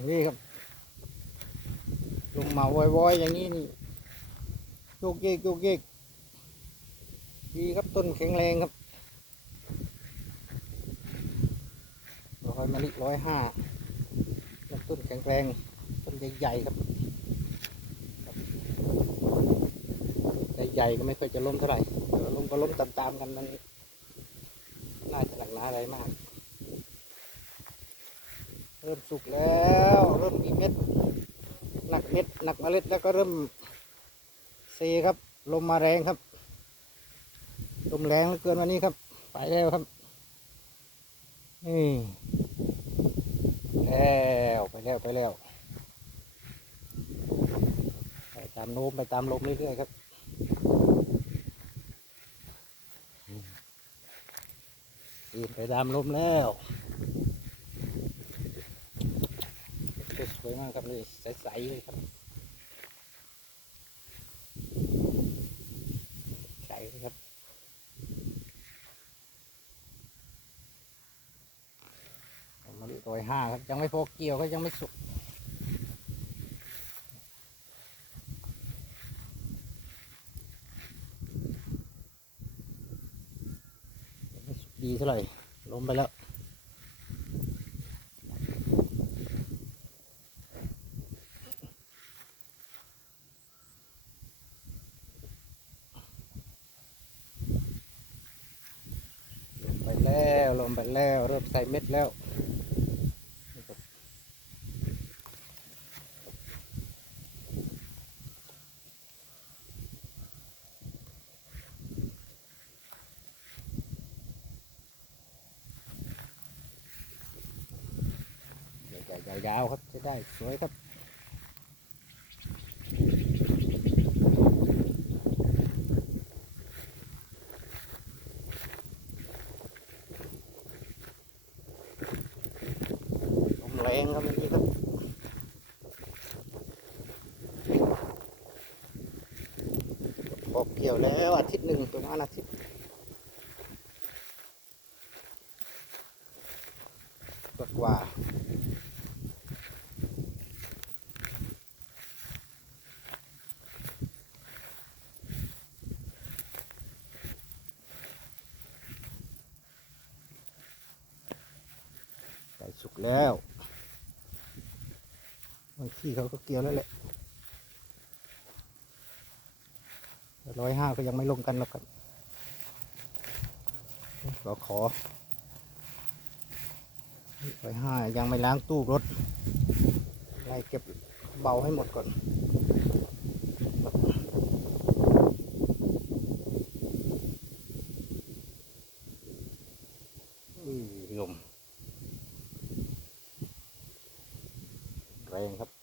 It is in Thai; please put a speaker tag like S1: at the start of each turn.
S1: างนี้ครับ ลงมาวอยๆอย่างนี้นี่โยกเยกโยกเยกดีครับต้นแข็งแรงครับร้อยมะลิร้อยห้าต้นแข็งแรงต้นใหญ่ๆครับใหญ่ๆก็ไม่ค่อยจะล้มเท่าไหร่ล้มก็ล้มตามๆกันมันน่าจะหนักหนาอะไรมาก เริ่มสุกแล้ว เริ่มมีเม็ด หนักเม็ดหนักเมล็ดแล้วก็เริ่มเซครับ ลมมาแรงครับ ลมแรงเหลือเกินวันนี้ครับ ไปแล้วครับ นี่แล้วไปแล้วไปแล้วไปตามโน้มไปตามลมเรื่อยๆครับอืนไปตามลมแล้ว สวยมากครับนี่ใสๆเลยครับใสเลยครับมะลิร้อยห้าครับ ยังไม่พอเกี่ยวก็ยังไม่สุกยังไม่สุกดีเท่าไหร่ล้มไปแล้ว ไปแล้วลงไปแล้วเริ่มใส่เม็ดแล้วใหญ่ๆยาวๆครับจะได้สวยครับ ลมแร งครับเมื่อกี้ครับพอกเกี่ยวแล้วอาทิตย์หนึ่งประมาณอาทิตย์กว่าสุกแล้ว บางที่เขาก็เกี่ยวแล้วแหละร้อยห้าก็ยังไม่ลงกันหรอกครับเราขอร้อยห้ายังไม่ล้างตู้รถไล่เก็บเบาให้หมดก่อน เองครับ